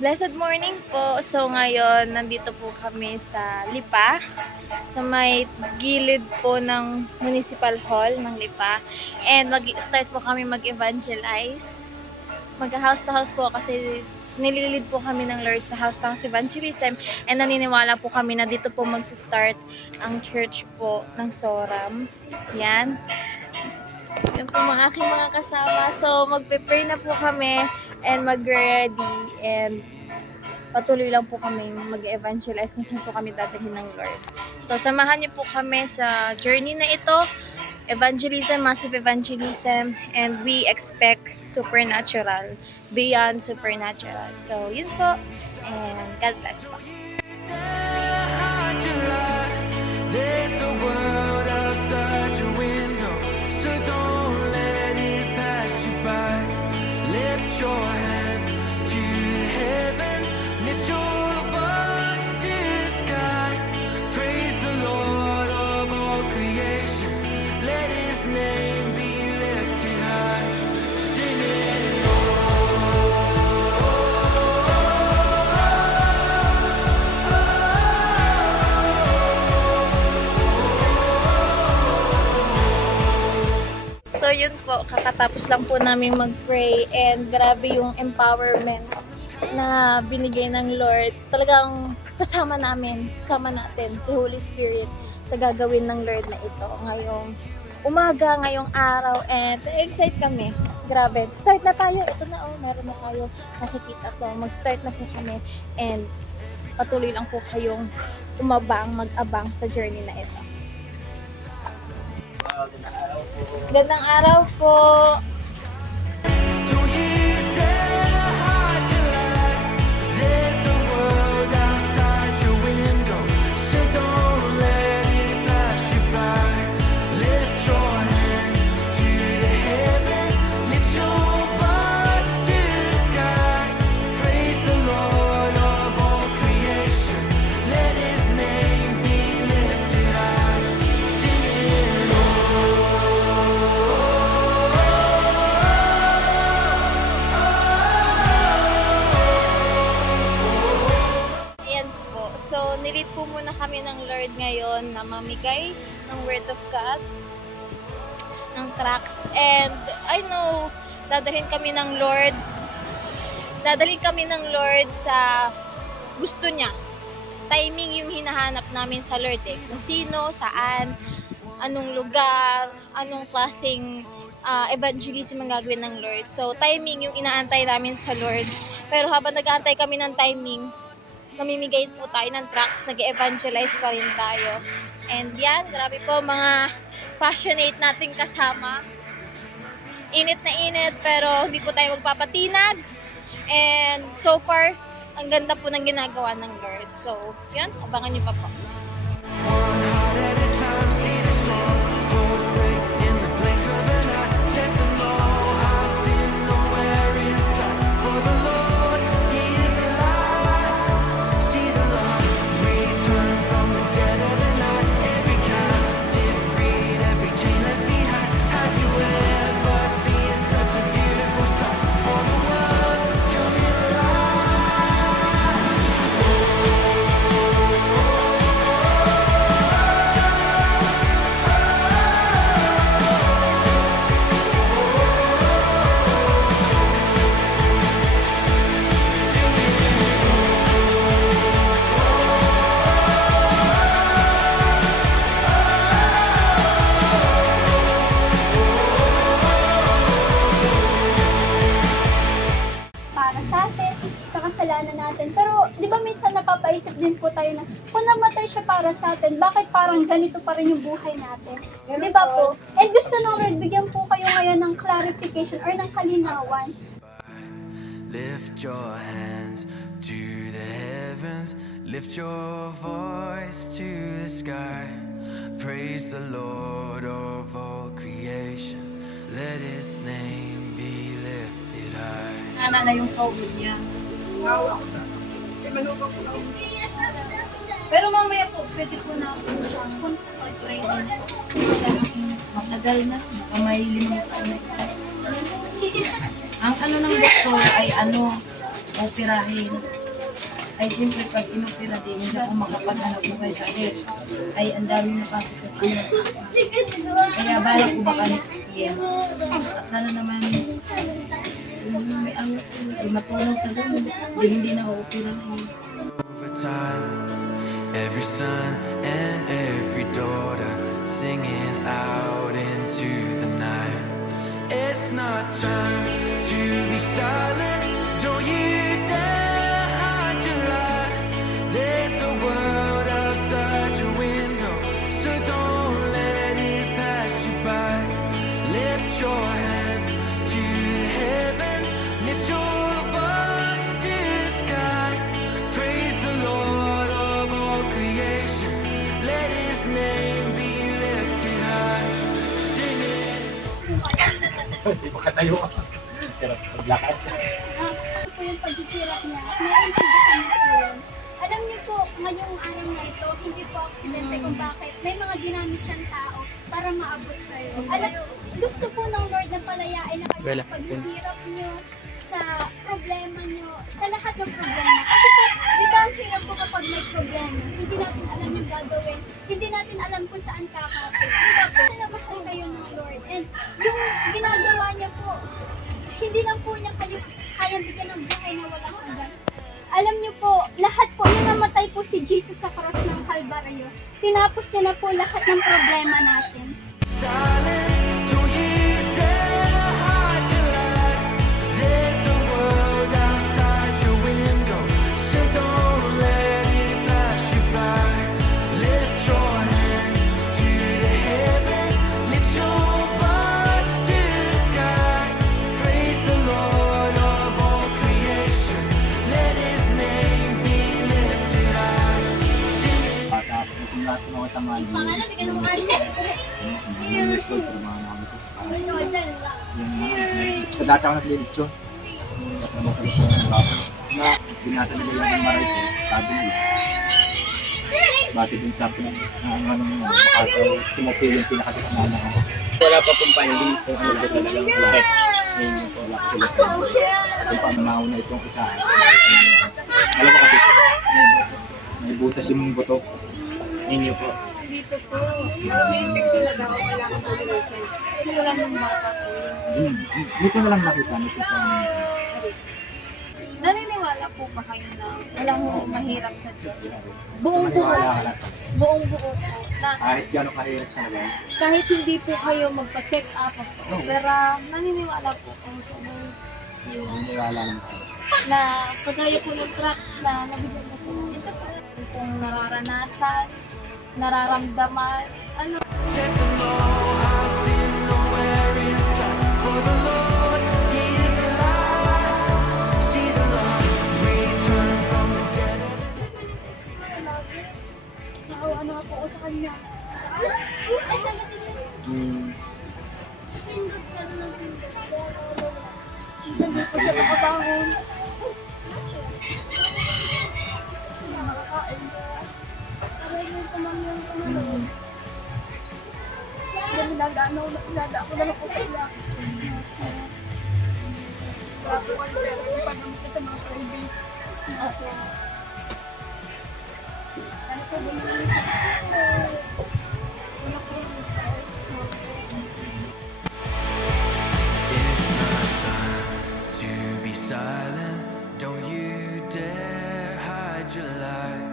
Blessed morning po. So ngayon, nandito po kami sa Lipa, sa may gilid po ng Municipal Hall ng Lipa. And mag-start po kami mag-evangelize. Mag-house to house po kasi nililid po kami ng Lord sa house to house evangelism. And naniniwala po kami na dito po mag-start ang church po ng Soram. Yan. Yan po mga aking mga kasama. So, magpe-pray na po kami and mag-ready and patuloy lang po kami mag-evangelize kung saan po kami dadalhin ng Lord. So, samahan niyo po kami sa journey na ito. Evangelism, massive evangelism, and we expect supernatural, beyond supernatural. So, yun po. And God bless po. There's a world outside your window, so don't let it pass you by. Lift your hands to the heavens, lift your voice to the sky. Praise the Lord of all creation, let His name be lifted high. Sing it, So yun po, kakatapos lang po namin mag-pray and grabe yung empowerment na binigay ng Lord. Talagang kasama natin si Holy Spirit sa gagawin ng Lord na ito ngayong umaga, ngayong araw, and excited kami. Grabe, start na tayo. Ito na meron na tayo nakikita. So mag-start na po kami and patuloy lang po kayong mag-abang sa journey na ito. Gandang araw po. don't you dare hide your light. There's a world outside your window, so don't let it pass you by. Lift your hands to the heavens, lift your voice to the sky. Praise the Lord of all creation, let His name be lifted high. Sing it, Ayan po. So, nilit po muna kami ng Lord ngayon na mamigay ng Word of God, ng tracts. And I know, dadalhin kami ng Lord sa gusto niya. Timing yung hinahanap namin sa Lord eh. Kung sino, saan, anong lugar, anong klaseng evangelism ang gagawin ng Lord. So, timing yung inaantay namin sa Lord. Pero habang nag-aantay kami ng timing, namimigay po tayo ng tracts, nag-evangelize pa rin tayo. And yan, grabe po mga passionate nating kasama. Init na init, pero hindi po tayo magpapatinag. And so far, ang ganda po ng ginagawa ng Lord. So, yan, abangan niyo pa po. one heart at a time. See the strongholds break in the blink of an eye. Take them all, I've seen nowhere inside. For the Lord, He is alive. See the lost return from the dead of the night. Every captive freed, every chain left behind. Have you ever seen such a beautiful sight? All the world coming alive. Para sa atin, sa kasalanan natin. Pero, di ba minsan napapaisip din po tayo na, kung namatay siya para sa atin, bakit parang ganito pa rin yung buhay natin? Di ba po? And gusto nung Lord, bigyan po kayo ngayon ng clarification or ng kalinawan. Lift your hands to the heavens, lift your voice to the sky. Praise the Lord of all creation, let His name be lifted high. Na yung COVID niya. Pero mamaya po, pwede po natin siyang pag-pray din po. Matagal na, baka may 5 taon na ito. Ang ano ng doktor ay operahin. Ay siyempre pag inopera din, hindi ako makapaghanap buhay kasi ay ang dami na pasok sa kanya. Kaya balak ko baka next year. At sana naman may angas ay matulong sa Lord. Hindi na ako opera na yun. Over time, every son and every daughter singing out into the night. It's not time to be silent. Don't you dare hide your light. There's a world outside your window, so don't let it pass you by. Lift your hands to the heavens, lift your voice to the sky. Praise the Lord of all creation. Let His name be lifted high. Sing it. Hindi makatayo. Pero paglakad. Ito po yung pagkikirap niya. Naiintindihan niyo po yun. Alam niyo po, ngayong araw na ito, hindi po aksidente kung bakit may mga ginamit siyang tao para maabot kayo. Alam, gusto po ng Lord na palayain na kayo sa paghihirap niyo, sa problema niyo, sa lahat ng problema. Kasi po, di ba ang hirap po kapag may problema, hindi natin alam yung gagawin, hindi natin alam kung saan kakapit. Di ba po, namahal kayo ng Lord. And yung ginagawa niya po, hindi lang po niya kayo kayang bigyan ng buhay na walang hanggan. Alam niyo po, lahat po, yung namatay po si Jesus sa cross ng Kalbaryo, tinapos niya na po lahat ng problema natin. Silent, don't you dare hide your light. There's a world outside your window, so don't let it pass you by. Lift your hands to the heavens, lift your voice to the sky. Praise the Lord of all creation. Let His name be lifted high. Sing it. At kung lahat ng mga tamaan. Pangalan, di ka na makalimutan. Yung result ng mga namin ko. Sa dati ako naglilitsyon. Na binasa nila yung maray ko. Sabi nila. Base din sa akin ano Timoteo yung pinakatikap na ako. Wala pa pong findings kung ano ba talagang sakit. Ngayon po wala pa sila. Kung paano nauna itong itaas. Alam mo kasi may butas yung buto. Ninyo po. Dito po, may infection na daw, wala kang solution. Simula ng bata po. Dito na lang nakita nito sa Naniniwala po ba kayo na walang mahirap sa Diyos? Buong buo po, na kahit gano'ng kahirap talaga. kahit hindi po kayo magpa-check up, pero naniniwala po kayo sa Lord Naniniwala lang tayo. na kagaya po ng tracks na nabigyan na sila. Ito po, itong nararanasan, nararamdaman, ano, Let them know I've seen nowhere inside. For the Lord, He is alive. See the lost return from the dead. Ano ako sa kanya. Hindi ko siya nakabangon. Nakakain na. Aray mo ito lang yung kumulong. Nilada ako na lang po sila. Grabe ko yung pag-amit sa mga kaibig. Ano po bumili sa wala ko yung It's not time to be silent. Don't you dare hide your light.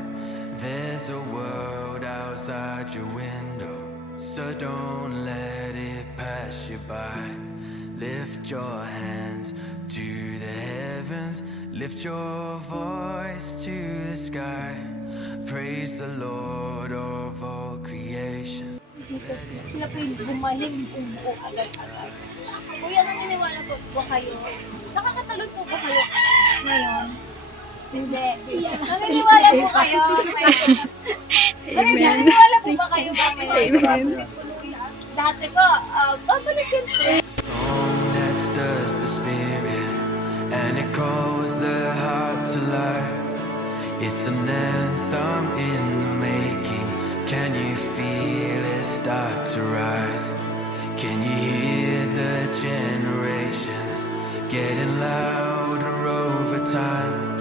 There's a world outside your window, so don't let it pass you by. Lift your hands to the heavens, lift your voice to the sky. Praise the Lord of all creation. Jesus, sila po yung bumalim kung buo agad-agad. Kuya, naniniwala po ba kayo? Nakakatalon po ba kayo ngayon? Hindi. Naniniwala po kayo ngayon? Naniniwala po ba kayo ngayon? Dati po, babalik yun po. Song that stirs the spirit and it calls the heart to life. It's an anthem in the making. Can you feel it start to rise? Can you hear the generations getting louder over time.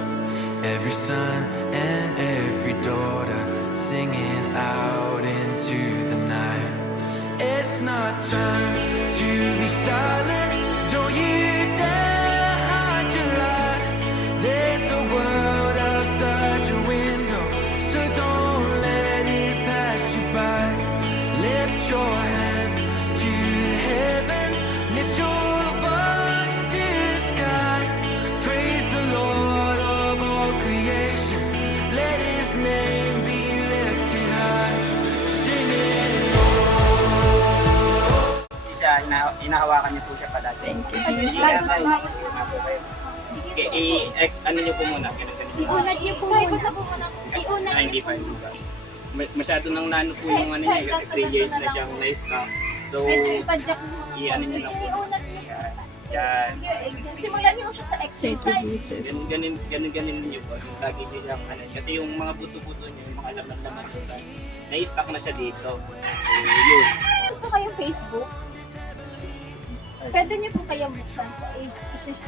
Every son and every daughter singing out into the night. It's not time to be silent. Don't you dare hide your light. There's a world outside your window, so don't let it pass you by. Lift your hands to the heavens, lift your voice to the sky. Praise the Lord of all creation, let His name be lifted high. Sing it, Siya, inahawakan niyo po siya palagi. Thank you. Ano niyo po muna, ganun. Iunat niyo po muna. Iunat Ay, hindi niyo pa, hindi pa. Masyado nang nano po yung ano niya, kasi 3 years na siyang na-stop. So, Medyo ipadyak mo. i-ano niyo lang po. Iunat niyo. Yan. Simulan niyo siya sa exercise. Ganun niyo po. Lagi din lang, ano, kasi yung mga buto-buto niyo, yung mga laman-laman po, na-stuck na siya dito. Yun. Ano po kayong Facebook? Pwede niyo po kayong buksan po. I-search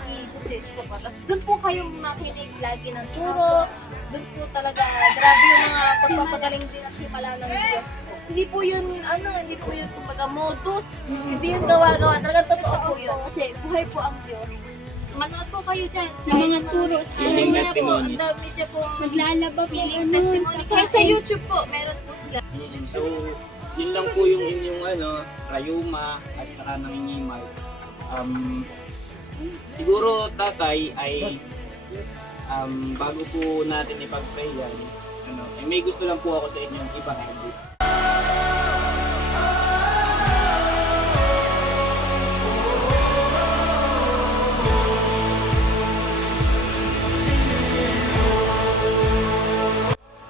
po po. Tapos doon po kayong makinig lagi ng turo. Doon po talaga, grabe yung mga pagpapagaling din na simala ng Diyos po. Hindi po yun, hindi po yun kumbaga modus. Hindi yun gawa-gawa. Talaga totoo po yun. Kasi buhay po ang Diyos. Manood po kayo dyan. Ng mga turo. Healing Niya po, testimony. ang dami niya po. Maglalaba po. Healing testimony. Kahit sa YouTube po, meron po sila. So, yun lang po yung inyong rayuma at saka nangingimal. Siguro tatay ay bago po natin ipag-pray yan, may gusto lang po ako sa inyong ibahagi.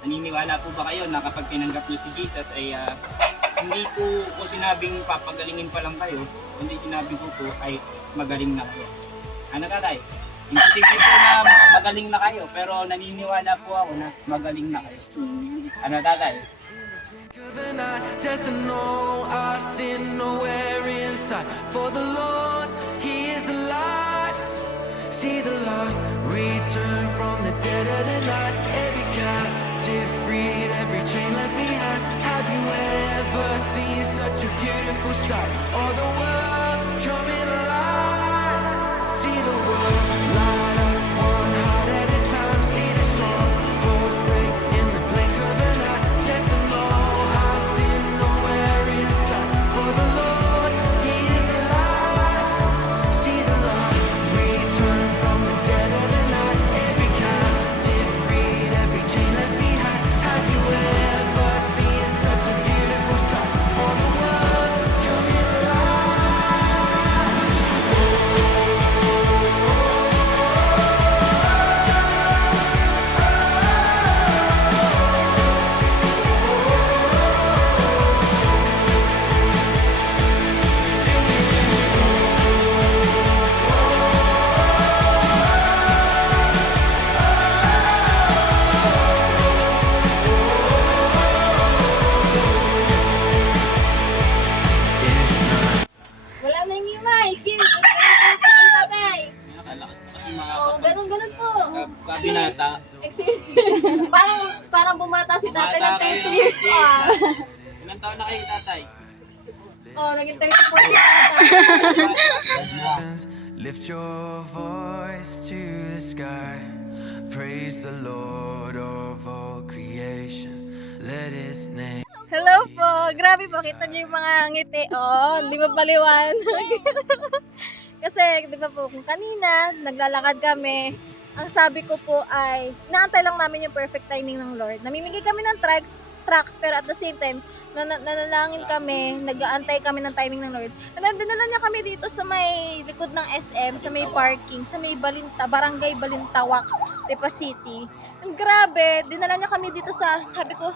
Naniniwala po ba kayo na kapag tinanggap niyo si Jesus ay hindi po sinabing papagalingin pa lang kayo, kundi sinabi ko po ay magaling na kayo. Ano tatay? Imposible po na magaling na kayo, pero naniniwala po ako na magaling na kayo. Ano tatay? of the night, death and no, our sin nowhere inside. For the Lord, He is alive. See the lost return from the dead of the night. Every captive freed, every chain left behind. Have you ever seen such a beautiful sight? All the world coming alive. See the world light up, one heart at a time. See the strongholds break in the blink of an eye. Death and all, our sin nowhere inside. For the Lord, He is alive. See the lost return from the dead of the night. Every captive freed, every chain left behind. Have you ever seen such a beautiful sight? All the world coming alive. Wala na yung mic. Yes, tatay. Nakalakas na kasi mga Oh, ganun po. kabinata. Excuse parang bumata si tatay ng 30 years. Ilang taon na kayo tatay? Oh, naging 30 po si tatay. Lift your voice to the sky. Praise the Lord of all creation. Let His name. Hello po! Grabe po, kita niyo yung mga ngiti. Oh, di ba paliwanag? Kasi, di ba po, kung kanina, naglalakad kami, ang sabi ko po ay, naantay lang namin yung perfect timing ng Lord. Namimigay kami ng tracks, pero at the same time, nanalangin kami, nag-aantay kami ng timing ng Lord. And then, dinala niya kami dito sa may likod ng SM, sa may parking, sa may Barangay Balintawak, Lipa City. Ang grabe, dinala niya kami dito sa, sabi ko,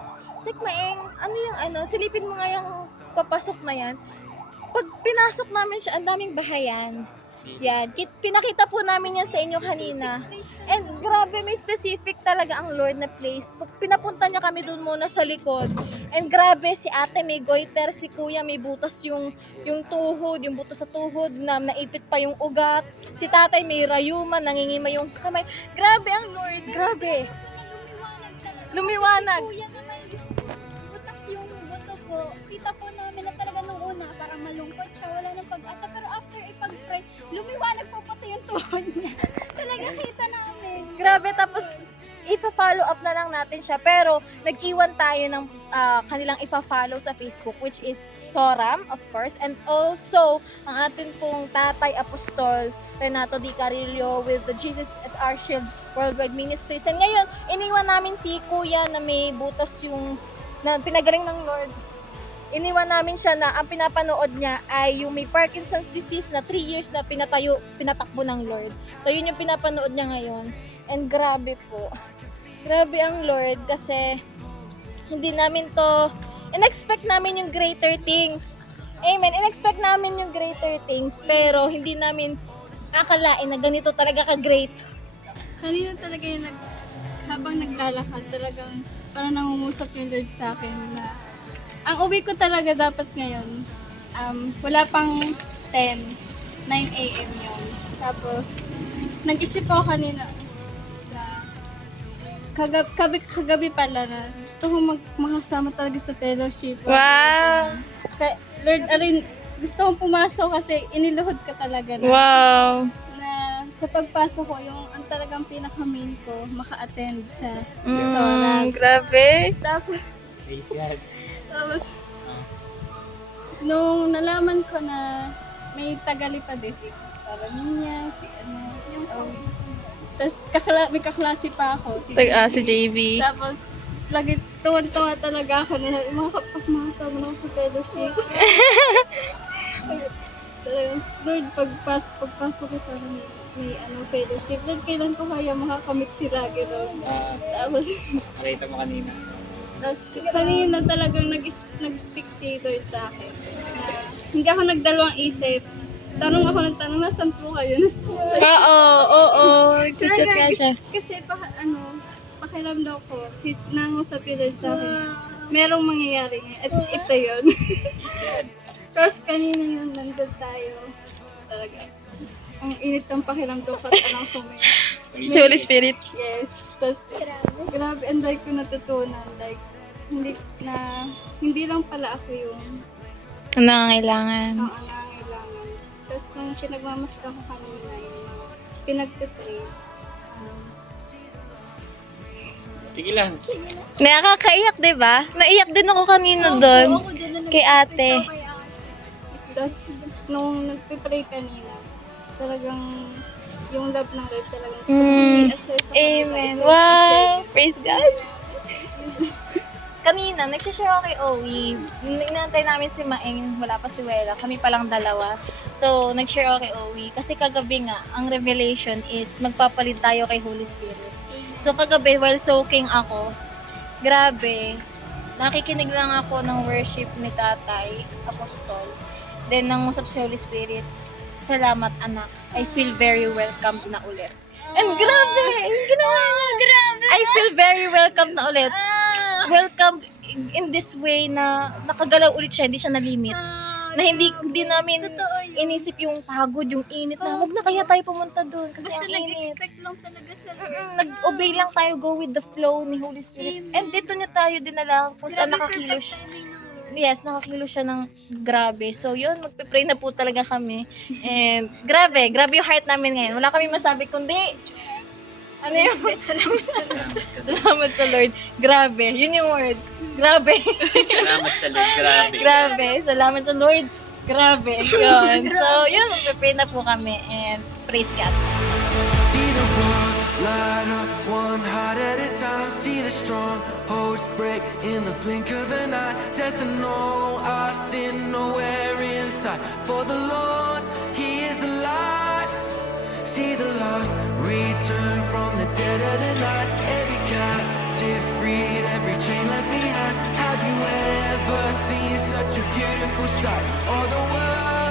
Sik Maeng, silipin mo nga yung papasok na yan. Pag pinasok namin siya, ang daming bahayan. Yan, pinakita po namin yan sa inyo kanina. And grabe, may specific talaga ang Lord na place. Pag pinapunta niya kami dun muna sa likod. And grabe, si ate may goiter, si kuya may butas yung tuhod, yung butas sa tuhod, na naipit pa yung ugat. Si tatay may rayuma, nangingima yung kamay. Grabe ang Lord, grabe. Lumiwanag. Kuya naman, butas yung buto po. Kita po namin na talaga nung una, parang malungkot siya, wala nang pag-asa. Pero after ipag-pray, lumiwanag po pati yung tuhod niya. Talaga kita namin. Grabe, tapos ipa-follow up na lang natin siya. Pero nag-iwan tayo ng kanilang ipa-follow sa Facebook, which is Soram, of course. And also, ang atin pong tatay apostol, Renato Di Carillo, with the Jesus as our Shield Worldwide Ministries. And ngayon, iniwan namin si Kuya na may butas yung, na pinagaling ng Lord. Iniwan namin siya na ang pinapanood niya ay yung may Parkinson's disease na 3 years na pinatakbo ng Lord. So yun yung pinapanood niya ngayon. And grabe po. Grabe ang Lord kasi hindi namin to, in-expect namin yung greater things. Amen. In-expect namin yung greater things pero hindi namin akalain na ganito talaga ka-great. Kanina talaga yung habang naglalakad, talagang parang nangungusap yung Lord sa akin na ang uwi ko talaga dapat ngayon, wala pang 9 a.m. yun. Tapos, nag-isip ako kanina na kagabi pala na gusto ko makasama talaga sa fellowship. Wow! Kaya, Lord, gusto kong pumasok kasi iniluhod ka talaga na. Wow! Na sa pagpasok ko, yung ang talagang pinaka-main ko, maka-attend sa Soram. Grabe! Tapos, Praise God. tapos, nung nalaman ko na may tagalipad eh, si Paraminya, si ano, tapos may kaklase pa ako, si Si JB. Tapos, lagi tuwan-tuwa talaga ako na makasama na ako sa fellowship. Talagang, Lord, pagpasok ko sa may fellowship, Lord, kailan ko kaya makakamit sila, gano'n. Tapos, Nakita mo kanina. tapos kanina talagang nag-speak si Lord sa akin. Hindi ako nagdalawang isip. Tanong ako ng tanong, nasan po kayo? Oo. Chuchat ka siya. Kasi pakiramdam ko, nangusap yung Lord sa akin. Merong mangyayari ngayon. At ito yun. Tapos kanina yun, nandun tayo. Talaga. Ang init ng pakiramdam ko at anong Si Holy Spirit. Yes. Tapos, grabe, and like ko natutunan. Like, hindi lang pala ako yung Nangangailangan. nangangailangan. Tapos, nung pinagmamasdan ko kanina, yung pinagpipray, Sige lang. Nakakaiyak, di ba? Naiyak din ako kanina doon. Kay ate. Tapos, nung nagpipray kanina, talagang yung love ng Lord talagang i-assure sa kanila. Amen. Wow! Praise God! Kanina, nagsishare ako kay Owie. Inantay namin si Maeng, wala pa si Wela. Kami palang dalawa. So, nag-share ako kay Owie. Kasi kagabi nga, ang revelation is magpapalit tayo kay Holy Spirit. So, kagabi, while soaking ako, grabe, nakikinig lang ako ng worship ni Tatay, Apostol. Then, nangusap si Holy Spirit, salamat anak, I feel very welcome na ulit. And grabe, grabe. I feel very welcome na ulit. Welcome in this way na nakagalaw ulit siya, hindi siya nalimit. Na hindi namin inisip yung pagod, yung init na, wag na kaya tayo pumunta doon kasi Basta ang init. nag-expect lang talaga sa Lord. Nag-obey lang tayo, go with the flow ni Holy Spirit. And dito niya tayo dinala kung saan nakakilo siya. Yes, nakakilo siya ng grabe. So yun, magpe-pray na po talaga kami. And grabe yung heart namin ngayon. Wala kami masabi kundi, ano yun? Salamat sa Lord. Grabe, yun yung word. Grabe. Salamat sa Lord. Grabe. Grabe, salamat sa Lord. Grabe, yun. So yun, magpe-pray na po kami. And praise God. See the world light up one heart at a time. See the strongholds break in the blink of an eye. Death and all our sin nowhere inside. For the Lord, He is alive. See the lost return from the dead of the night. Every captive freed, every chain left behind. Have you ever seen such a beautiful sight? All the world